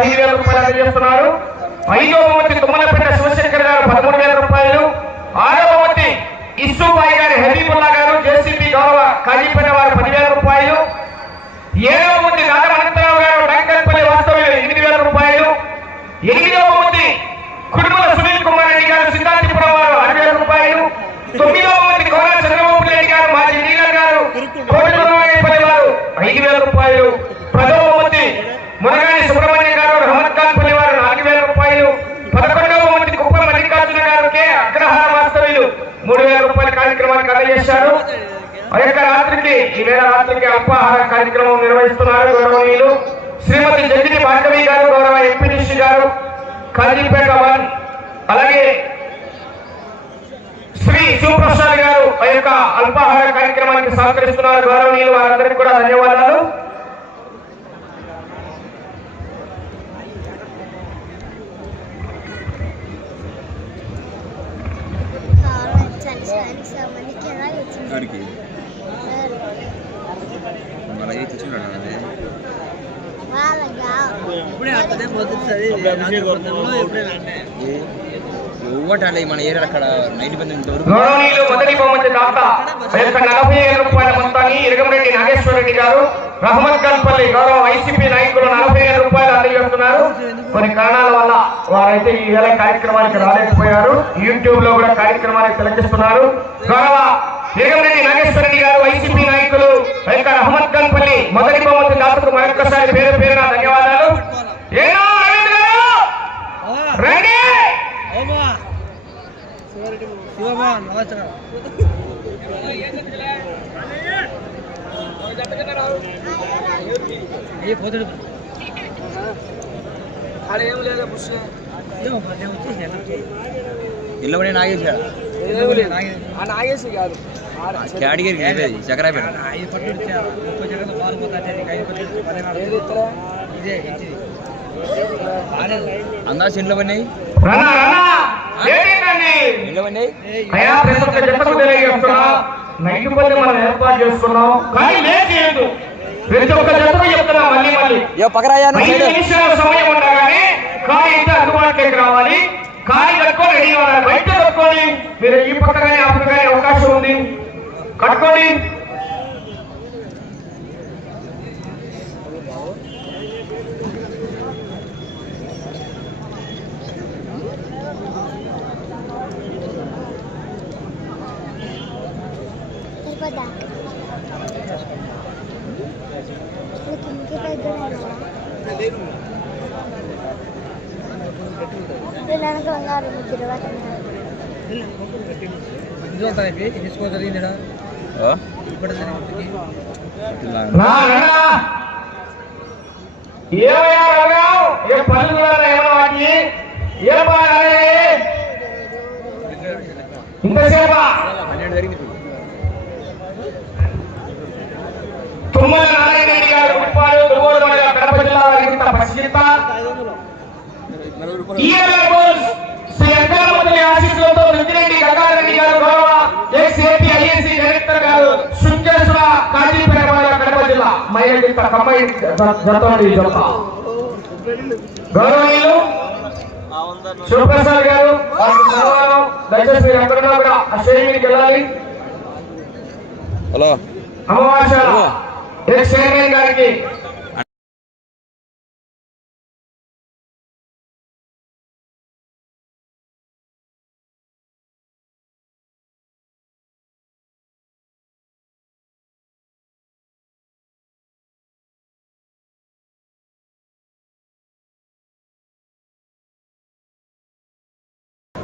పదిహేను వేల రూపాయలు అందజేస్తున్నారు. ఐదో బహుమతి తుమ్మలపేట శివశంకర్ గారు పదమూడు వేల రూపాయలు. ఆరో బహుమతి ఇస్సుబాయి గారు హబీబుల్లా గారు జేసీబీ గౌరవ కాజీపేట వారు పదివేల రూపాయలు. ఏడవ బహుమతి రాధ అనంతరావు గారు డంకల్పల్లి వాస్తవ్యులు ఎనిమిది వేల రూపాయలు. ఎనిమిదవ బహుమతి కుటుంబ సునీల్ కుమార్ రెడ్డి గారు సిద్ధాంతిపురం వారు ఆరు వేల రూపాయలు. తొమ్మిదవ బహుమతి కోన చంద్రబాబు రెడ్డి గారు మాజీ లీడర్ గారు కోటి వారు ఐదు వేల రూపాయలు. పదవ బహుమతి మునగాని సుబ్రహ్మణ్య గారు రహమత్ ఖాన్ పల్లి వారు నాలుగు వేల రూపాయలు. పదకొండవ బహుమతి కుప్ప మల్లికార్జున గారు అగ్రహార వాస్తవ్యులు. మూడు వేల రూపాయల కార్యక్రమానికి అందజేశారు. ఆ యొక్క రాత్రికి ఈ వేళ రాత్రికి అల్పాహార కార్యక్రమం నిర్వహిస్తున్నారు గౌరవనీయులు. శ్రీమతి జగతి భార్గవి గారు గౌరవ ఎంపీడీసీ గారు కాజీపేట వన్. అలాగే శ్రీ శివప్రసాద్ గారు ఆ యొక్క అల్పాహార కార్యక్రమానికి సహకరిస్తున్నారు గౌరవనీయులు. వారందరికీ కూడా ధన్యవాదాలు. వాడికి మన ఏ తెచ్చుకున్నాడు అదే ఇప్పుడే పోతుంది ఎప్పుడైనా అంటే ఇవ్వటాలి మన ఏరియా అక్కడ నైట్ బంది గౌరవనీయులు మొదటి బహుమతి దాత నలభై ఏడు రూపాయల మొత్తాన్ని ఇరగంరెడ్డి నాగేశ్వర రెడ్డి గారు రహమత్ గన్పల్లి గౌరవ వైసీపీ నాయకులు నలభై ఏడు రూపాయలు అందజేస్తున్నారు. కొన్ని కారణాల వల్ల వారైతే ఈ వేళ కార్యక్రమానికి రాలేకపోయారు. యూట్యూబ్లో కూడా కార్యక్రమాన్ని తిలకిస్తున్నారు గౌరవ ఇరగంరెడ్డి నాగేశ్వర రెడ్డి గారు వైసీపీ నాయకులు ఆ యొక్క రహమత్ గన్పల్లి మొదటి బహుమతి దాతకు మరొకసారి పేరు పేరున ధన్యవాదాలు. ఏ పోతాడు ఆడ ఏం లేదా వచ్చేసి ఇల్లవనే నాగేశాడు నాగేసి కాదు కేటగిరికి లేదు చక్రాపేట పడినాయి పడినాయి అయ్యా ప్రతి ఒక్క జతకు తెలియజేస్తున్నా. నైట్ పల్లి మనం ఏర్పాటు చేసుకున్నాం. కానీ లేట్ చేయొద్దు. ప్రతి ఒక్క జతకు చెప్తున్నా మళ్ళీ మళ్ళీ. ఏ నిమిషాల సమయం ఉండగానే కారు ఇంత అందుబాటులోకి రావాలి. కారు కట్టుకొని రెడీ అవ్వాలి. బయట కట్టుకోండి మీరు ఈ పక్క కానీ ఆ పక్క కానీ అవకాశం ఉంది. కట్టుకోండి. ఏమయ్యా రాగావు? ఏ పనులు కూడా ఏమన్నా వాటి ఏ బాగా ఇంతసేపా తుమ్మల నారాయణ రెడ్డి గారు ఉప్పాడు దుర్గోడు కడప జిల్లా వారికి పరిశీలిత శ్రీ వెంకటరమణి ఆశీస్సులతో రుద్దిరెడ్డి గంగారెడ్డి గారు గౌరవ ఎక్స్ఏపీ ఐఎన్సీ డైరెక్టర్ గారు శృంగేశ్వర కాజీపేట మండలం కడప జిల్లా. మయ్యండి కమ్మాయి జతోడి జత గౌరవనీయులు శివప్రసాద్ గారు. దయచేసి మీరు ఎక్కడున్నా కూడా ఆ స్టేజ్ మీదకి వెళ్ళాలి. హలో. అమావాస్య ఎక్స్ చైర్మన్ గారికి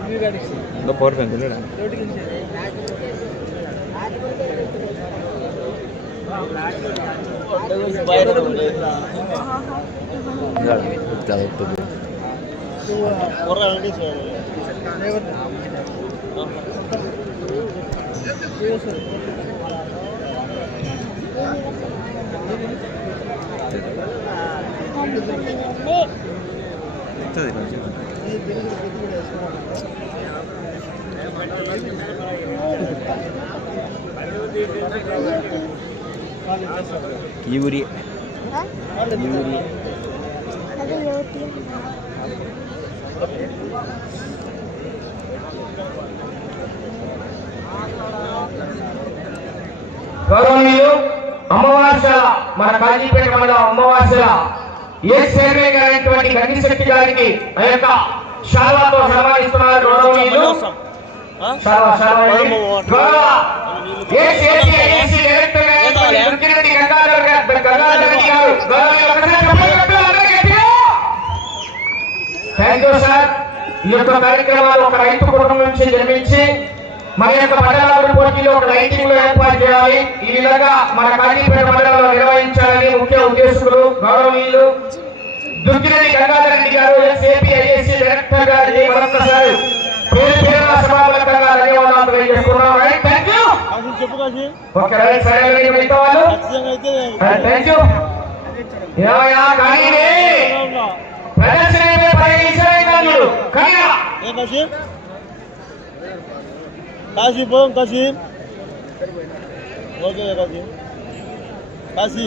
ఇంకా పవర్ బ్యాంక్ ఉండరా Terima kasih. వస్తుంది కొంచెం ఈ ఊరి గౌరవనీయులు అమ్మవాసల మన కాజీపేట మండలం అమ్మవాసల ఏ చైర్మన్ గారైనటువంటి గంగిశెట్టి గారికి ఆ యొక్క శాలతో సన్మానిస్తున్నారు గౌరవనీయులు శాల్వా, శాల్వా అండి. గౌరవ ఏ చేసి ఏసీ డైరెక్టర్ అయినటువంటి దుర్గిరెడ్డి గంగాధర్ గారు గంగాధర్ రెడ్డి గారు గౌరవనీయులు ఒకసారి చప్పట్లు కొట్టు, అందరూ గట్టిగా. థ్యాంక్ యూ సార్ ఈ యొక్క కార్యక్రమాలు ఒక రైతు కుటుంబం నుంచి జన్మించి మన యొక్క మండలాల పోటీలో ఒక లైటింగ్లో ఏర్పాటు చేయాలి ఈ విధంగా మన కాజీపేట మండలంలో నిర్వహించాలని ముఖ్య ఉద్దేశకులు గౌరవనీయులు దుర్గిరెడ్డి గంగాధర్ రెడ్డి గారు ఎస్ఏపీ ఐఏసీ డైరెక్టర్ గారికి మరొకసారి పేరు పేరున సభాముఖంగా ధన్యవాదాలు తెలియజేస్తున్నాం right thank you okay right సరే మిగతా వాళ్ళు. థ్యాంక్ యూ ప్రదర్శన పది కాశీ? కాశీ పోం కాశీ. ఓకే కాశీ? కాశీ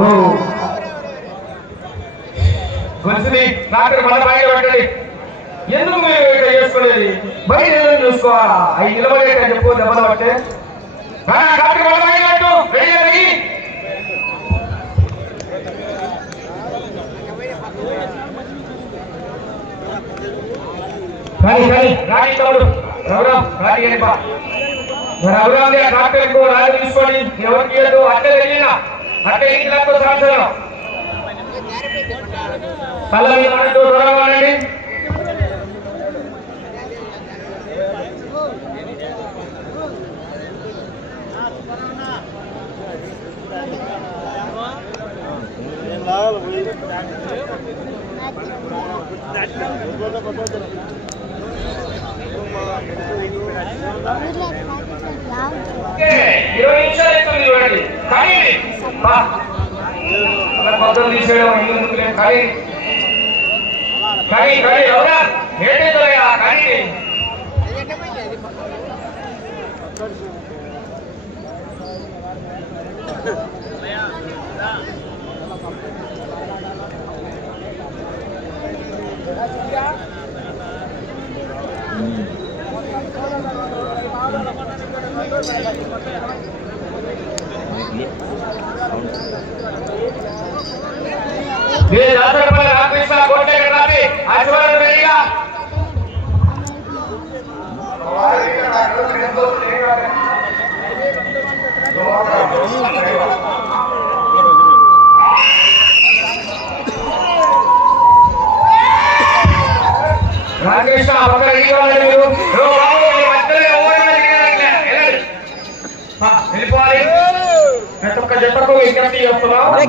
ఇది. గొలుసుని మన బయట పెట్టండి. ఎందుకు మీరు ఇక్కడ చేసుకోలేదు బయట ఏదో చూసుకోవాలా? అవి నిలబడేట చెప్పు దెబ్బలు పట్టే. డాక్టర్ మన బయట పెట్టు. రెడీ రెడీ కానీ కానీ రాణి తమ్ముడు రాణి గణప డాక్టర్ రాజు ఎవరికి ఏదో అట్టే వెళ్ళినా అట్టే ఇంట్లో సంవత్సరం తల మీద పడుతూ దూరంగా ఉండండి నేను లాగాలి పోయి ఓకే, ఇరవై నిమిషాలు అవుతుంది చూడండి కానీ బా. అలా కొత్తలు తీసేయడం ఎందుకు లేదు కానీ కానీ కానీ ఎవరా ఏంటయ్యా కానీ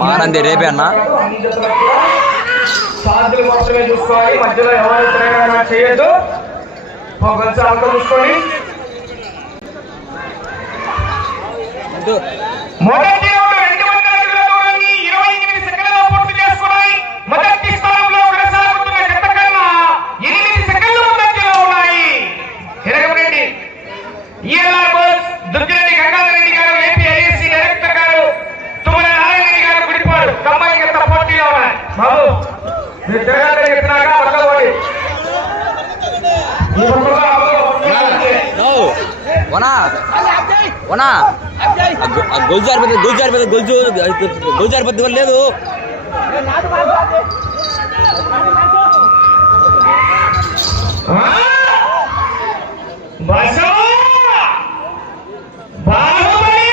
మానంది రేపే అన్న? సాధ్యులు మాత్రమే చూసుకోవాలి. మధ్యలో ఎవరు ప్రయాణం చేయొద్దు. చూసుకోండి మొదటి బాబు మీరు జగన్ చెప్పినాక పక్కబడి వనా? వనా? గొలుసు జారిపోతుంది గొలుసు లేదు. భాష బాహుబలి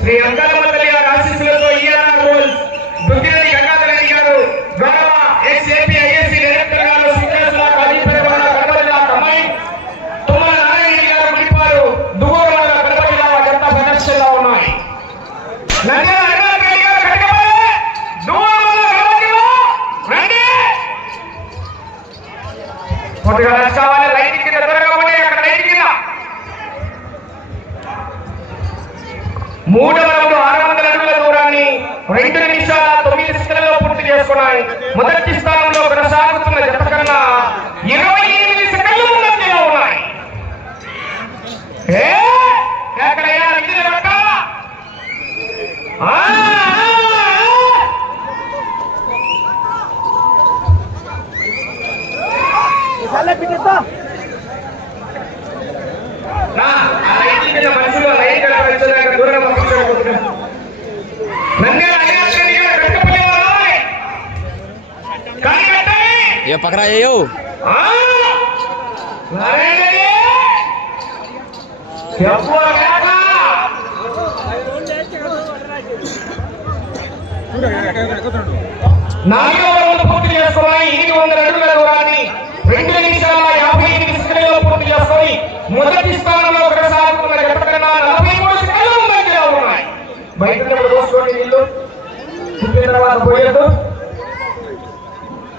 శ్రీ రంగారమ్మ తల్లి గారి ఆశీస్సులతో ఇయ్యాల? ये पकड़ा है यो నాలుగో రౌండ్ పూర్తి చేసుకున్నాయి ఎనిమిది వందల అడుగుల దూరాన్ని రెండు నిమిషాల యాభై ఎనిమిది సెకండ్లలో పూర్తి చేసుకొని మొదటి స్థానంలో కొనసాగుతున్న ఎప్పటికన్నా నలభై మూడు సెకండ్లు ఉన్నాయి బయట చూసుకోండి వీళ్ళు తర్వాత పోయేట్టు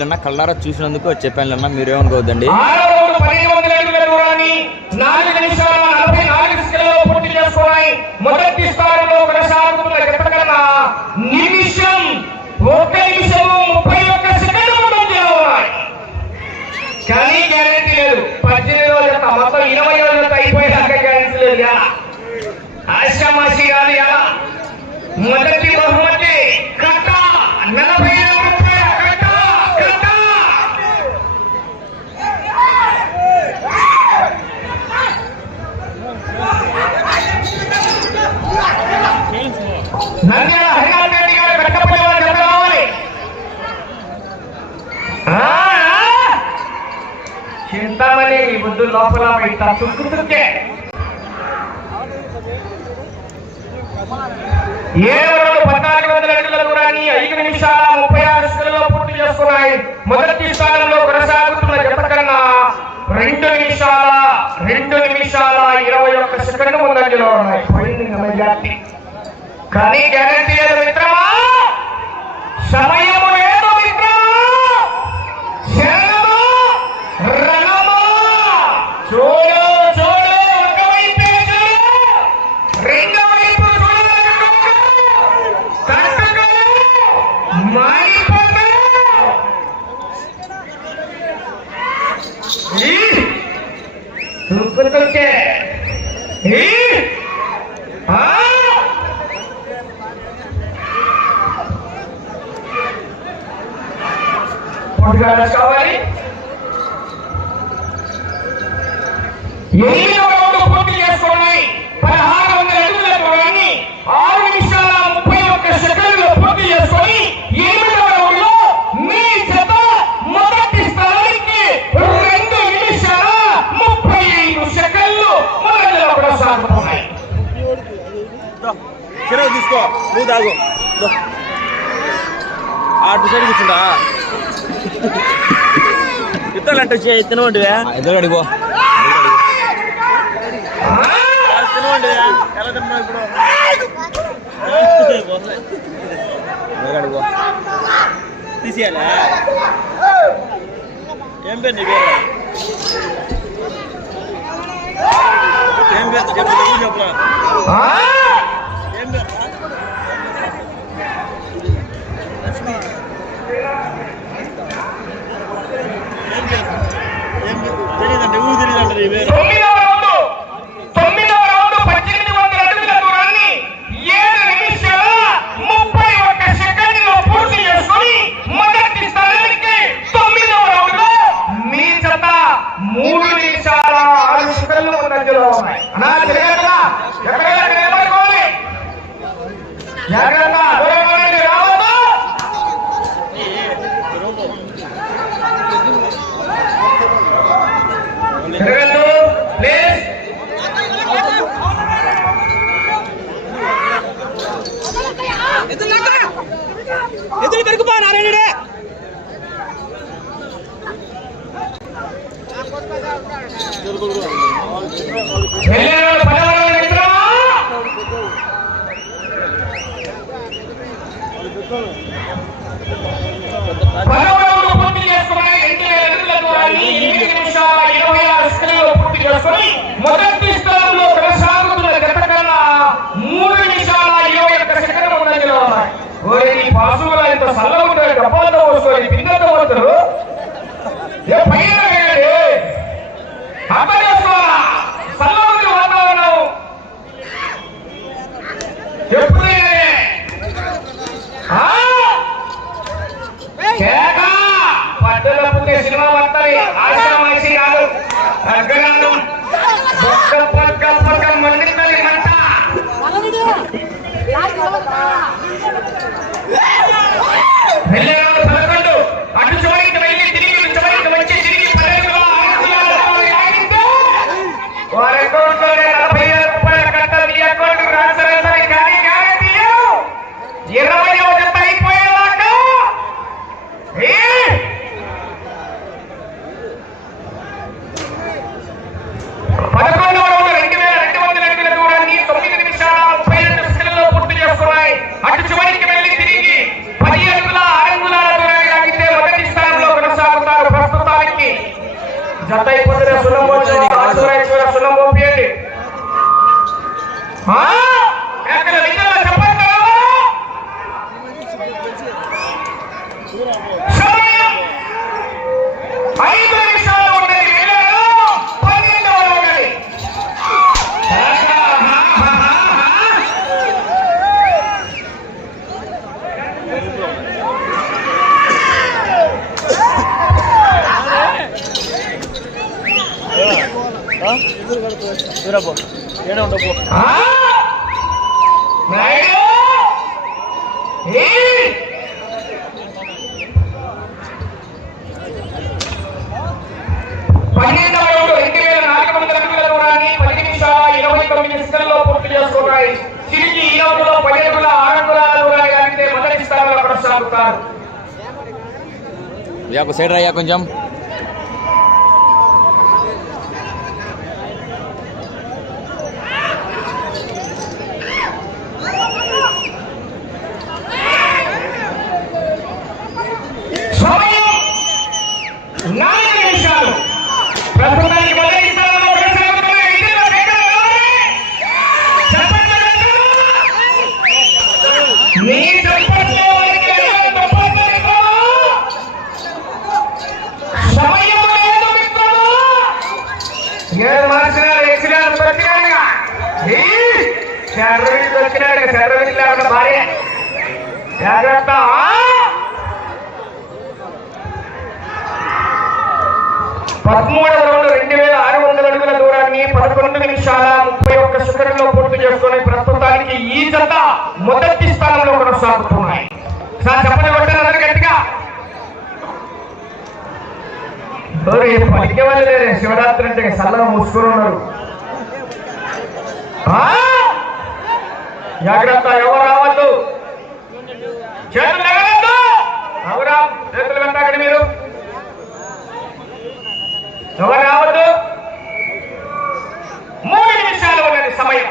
లేదన్నా కళ్ళారా చూసినందుకు చెప్పాను అన్న మీరేమనుకోవద్దండి. మొదటి నిమిషం ఒక నిమిషం కానీ మొదటి బహుమతి నంద్యాల హరినాథ్ రెడ్డి లోపల ఇట్లా తుక్కుతుక్కే ఏ రెండు పద్నాలుగు వందల అడుగుల దూరాన్ని ఐదు నిమిషాల ముప్పై ఆరు సెకండ్లో పూర్తి చేసుకున్నాయి. మొదటి స్థానంలో కొనసాగుతున్న జత రెండు నిమిషాల రెండు నిమిషాల ఇరవై ఒక్క సెకండ్ ముందంజలో ఉన్నాయి. కానీ గ్యారంటీ లేదు మిత్రమా? సమయము లేదు మిత్రమా? శరణమా? రణమా? చూడు చూడు ఒకవైపే చూడు. వైపు ఈ తుక్కుతుంటే ఈ ఆ పొట్టుగాడ కావాలి. ఎనిమిదవ రౌండ్ పూర్తి చేసుకున్నాయి పదహారు వందల అడుగుల దూరాన్ని ఆరు నిమిషాల ముప్పై ఒక్క సెకండ్లు పూర్తి చేసుకొని ఎనిమిదవ రౌండ్లో మీ జత మొదటి స్థానానికి రెండు నిమిషాల ముప్పై ఐదు సెకండ్లు మొదటిలో కొనసాగుతున్నాయి. తీసుకో నువ్వు తాగు. అటు సైడ్ కూర్చుంటా. విత్తనాలంటే తినవంటివే ఎదురుగడికి పో తీసేయాలా? ఏం పేరు నీ పేరు? ఏం పేరు? చెప్పు చెప్పు చెప్పరా ఆ? ఏం పేరు ఏం పేరు ఏం పేరు తెలియదండి ఊరు తెలియదండి నీ పేరు తొమ్మిదవ రౌండ్ తొమ్మిదవ రౌండ్ పద్దెనిమిది వందల అడుగుల దూరాన్ని ఏడు నిమిషాల ముప్పై ఒక్క సెకండ్లో పూర్తి చేసుకొని మొదటి స్థానానికి తొమ్మిదవ రౌండ్లో మీ జత మూడు నిమిషాల ఆరు సెకండ్లు ముందంజలో ఉన్నాయి అన్నా తిరగకుండా ఎక్కడైనా నిలబడుకోవాలి జాగ్రత్త దూరం ఉండండి, రావద్దు తిరగద్దు ప్లీజ్ ఎదురు పెరుగుపా నారాయణుడే వెళ్ళారు పదవరవ మిత్రమా పదవరవ పూర్తి చేసుకున్నాయి రెండు వేల అడుగుల దూరాన్ని ఎనిమిది నిమిషాల ఇరవై ఆరు సెకండ్లలో పూర్తి చేసుకొని మొదటి స్థానంలో కొనసాగుతున్న గత కన్నా మూడు నిమిషాల ఇరవై ఒక్క సెకండ్ ముందంజలో ఉన్నాయి ఓరి నీ పాసులు ఇంత సల్లగా ఉంటాయి డబ్బాలతో పోసుకొని పిల్లలతో పోతారు ఏ పైన వేయండి అర్థం చేసుకోవాలా చల్లగా ఉంది వాతావరణం ఎప్పుడు వేయాలి? ఆ? కేక! పట్టుల పుట్టే సినిమా వస్తాయి ఆశామాషి కాదు అగ్రహారం పక్క పక్క పక్క మండిందని మంట వెళ్ళేవాడు పదకొండు అటు చివరికి వెళ్ళి తిరిగి ఇటు చివరికి వచ్చి తిరిగి పన్నెండులో ఆరు ఆగితే వారి అకౌంట్లోనే నలభై వేల రూపాయల కట్ట మీ అకౌంట్ ట్రాన్స్ఫర్ అవుతాయి కానీ గ్యారెంటీ ఇరవై జత అయిపోయేదాకా ఏ? పదకొండవ రౌండ్ రెండు వేల రెండు వందల అడుగుల దూరాన్ని తొమ్మిది నిమిషాల ముప్పై రెండు సెకండ్లలో పూర్తి చేసుకున్నాయి అటు చివరికి వెళ్ళి తిరిగి పది అడుగుల అరంగుల దూరాన్ని ఆగితే మొదటి స్థానంలో కొనసాగుతారు ప్రస్తుతానికి జత అయిపోతున్న సున్నం పోసిన ఆశీర్వదించిన సున్నం పోపియండి ఆ? ఎక్కడ విజయాలు చెప్పండి సమయం దూరపో ఏడా ఉండపో తిరిగి ఈ అవుతులో పది అడుగుల ఆరు అడుగుల కలిగితే మొదటి స్థానంలో కొనసాగుతారు. కొంచెం. మొదటి స్థానంలో కొనసాగుతున్నాయి. సార్ చెప్పండి గట్టిగా? పలికే శివరాత్రి అంటే సల్లగా మూసుకున్నారు జాగ్రత్త ఎవరు రావద్దు? ఎవరు రావద్దు? మూడు నిమిషాలు ఉన్నది సమయం.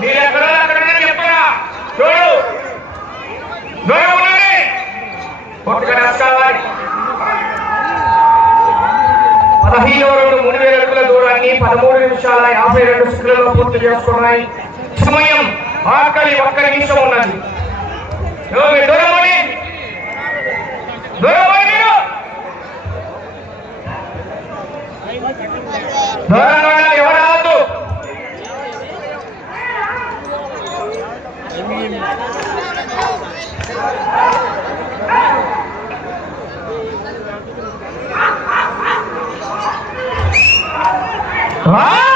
మీరు ఎక్కడ మూడు వేల అడుగుల దూరాన్ని పదమూడు నిమిషాల యాభై రెండు సెకండ్లలో పూర్తి చేసుకున్నాయి. సమయం ఆకలి ఒక్క నిమిషం ఉన్నది. దూరం దూరం Ah!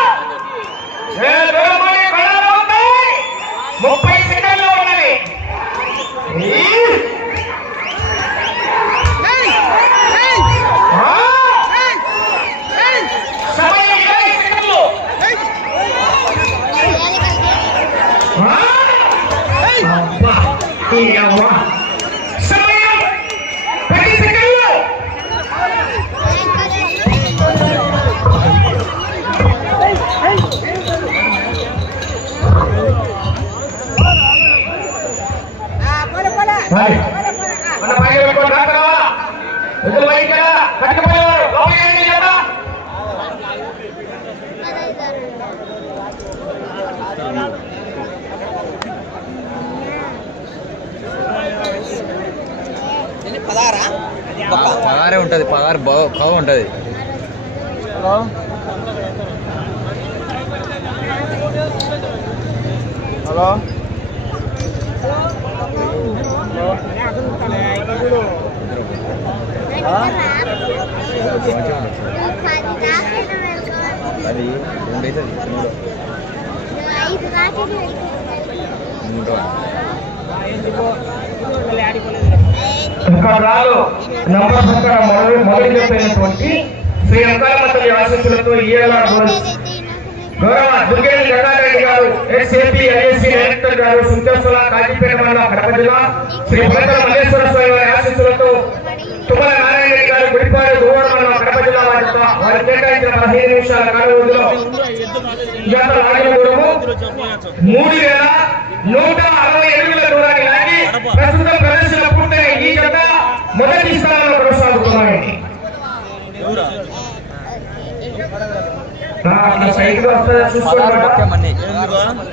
అది రెండేసేది మూడు మూడు ఇక్కడ రాలు నంబర్ పక్కన మొదలు మొదలు చెప్పినటువంటి శ్రీ అంకారమతల్లి ఆశీస్సులతో ఈఎల్ఆర్ గౌరవ దుర్గేని గంగారెడ్డి గారు ఎస్ఏపీ ఐఎస్సీ డైరెక్టర్ గారు సుంకేశ్వర కాజీపేట మండలం కడప జిల్లా శ్రీ భద్ర మల్లేశ్వర స్వామి వారి ఆశీస్సులతో తుమ్మల నారాయణ రెడ్డి గారు గుడిపాడు గోవర్ మండలం వారి కేటాయించిన పదిహేను నిమిషాల కాల వ్యవధిలో జత లాగిన దూరము మూడు వేల నూట అరవై ఎనిమిది దూరాన్ని లాగి ప్రస్తుతం ప్రదర్శన పూర్తయిన ఈ జత మొదటి స్థానంలో కొనసాగుతున్నాయి. సైకిల్ వస్తుందా? చూసుకోండి